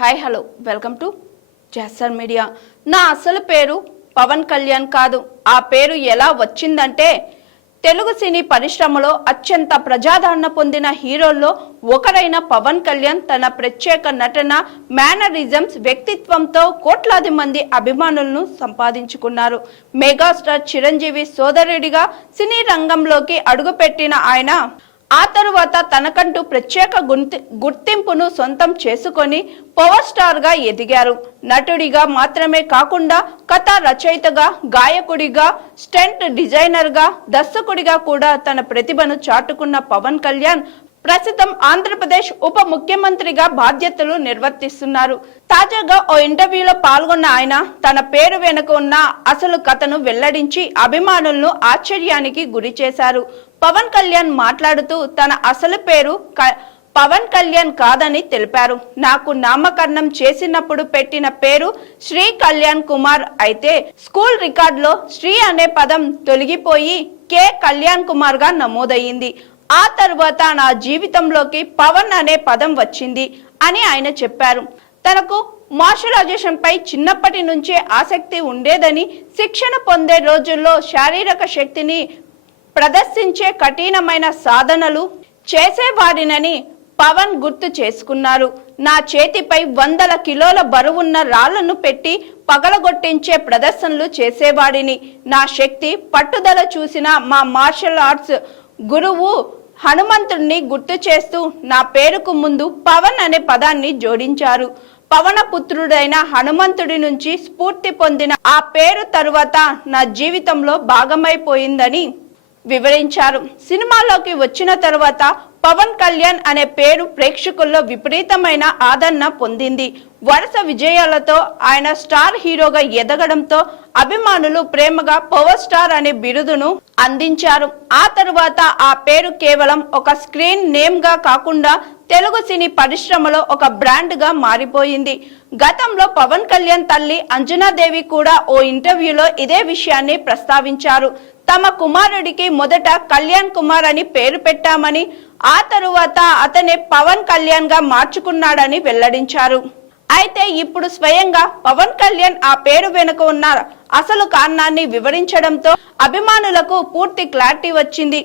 Hi hello welcome to జాసర్ media. నా అసలు పేరు పవన్ కళ్యాణ్ కాదు. ఆ పేరు ఎలా వచ్చిందంటే తెలుగు సినీ పరిశ్రమలో అత్యంత ప్రజాదరణ పొందిన హీరోల్లో ఒకరైన పవన్ కళ్యాణ్ తన ప్రత్యేక నటన, మేనరిజమ్స్, వ్యక్తిత్వంతో కోట్లాది మంది అభిమానులను సంపాదించుకున్నారు. మెగాస్టార్ చిరంజీవి సోదరుడిగా సినీ రంగంలోకి అడుగుపెట్టిన ఆయన ఆ తరువాత తనకంటూ ప్రత్యేక గుర్తింపును సొంతం చేసుకొని పవర్ స్టార్ గా ఎదిగారు. నటుడిగా మాత్రమే కాకుండా కథా రచయితగా, గాయకుడిగా, స్టంట్ డిజైనర్ గా, దర్శకుడిగా కూడా తన ప్రతిభను చాటుకున్న పవన్ కళ్యాణ్ ప్రస్తుతం ఆంధ్రప్రదేశ్ ఉప ముఖ్యమంత్రిగా బాధ్యతలు నిర్వర్తిస్తున్నారు. తాజాగా ఓ ఇంటర్వ్యూలో పాల్గొన్న ఆయన తన పేరు వెనుక ఉన్న అసలు కథను వెల్లడించి అభిమానులను ఆశ్చర్యానికి గురి చేశారు. పవన్ కళ్యాణ్ మాట్లాడుతూ తన అసలు పేరు పవన్ కళ్యాణ్ కాదని తెలిపారు. నాకు నామకరణం చేసినప్పుడు పెట్టిన పేరు శ్రీ కళ్యాణ్ కుమార్ అయితే స్కూల్ రికార్డులో శ్రీ అనే పదం తొలగిపోయి కె కళ్యాణ్ కుమార్ గా నమోదయ్యింది. ఆ తర్వాత నా జీవితంలోకి పవన్ అనే పదం వచ్చింది అని ఆయన చెప్పారు. తనకు మార్షల్ పై చిన్నప్పటి నుంచే ఆసక్తి ఉండేదని, శిక్షణ పొందే రోజుల్లో శారీరక శక్తిని ప్రదర్శించే కఠినమైన సాధనలు చేసేవాడినని పవన్ గుర్తు చేసుకున్నారు. నా చేతిపై 100 కిలోల బరువున్న రాళ్లను పెట్టి పగలగొట్టించే ప్రదర్శనలు చేసేవాడిని. నా శక్తి, పట్టుదల చూసిన మా మార్షల్ ఆర్ట్స్ గురువు హనుమంతుడిని గుర్తు చేస్తూ నా పేరుకు ముందు పవన్ అనే పదాన్ని జోడించారు. పవనపుత్రుడైన హనుమంతుడి నుంచి స్ఫూర్తి పొందిన ఆ పేరు తరువాత నా జీవితంలో భాగమైపోయిందని వివరించారు. సినిమాలోకి వచ్చిన తర్వాత పవన్ కళ్యాణ్ అనే పేరు ప్రేక్షకుల్లో విపరీతమైన ఆదరణ పొందింది. వరుస విజయాలతో ఆయన స్టార్ హీరోగా ఎదగడంతో అభిమానులు ప్రేమగా పవర్ స్టార్ అనే బిరుదును అందించారు. ఆ తరువాత ఆ పేరు కేవలం ఒక స్క్రీన్ నేమ్ గా కాకుండా తెలుగు సినీ పరిశ్రమలో ఒక బ్రాండ్ గా మారిపోయింది. గతంలో పవన్ కళ్యాణ్ తల్లి అంజనాదేవి కూడా ఓ ఇంటర్వ్యూలో ఇదే విషయాన్ని ప్రస్తావించారు. తమ కుమారుడికి మొదట కళ్యాణ్ కుమార్ అని పేరు పెట్టామని, ఆ తరువాత అతనే పవన్ కళ్యాణ్ గా మార్చుకున్నాడని వెల్లడించారు. అయితే ఇప్పుడు స్వయంగా పవన్ కళ్యాణ్ ఆ పేరు వెనుక ఉన్న అసలు కారణాన్ని వివరించడంతో అభిమానులకు పూర్తి క్లారిటీ వచ్చింది.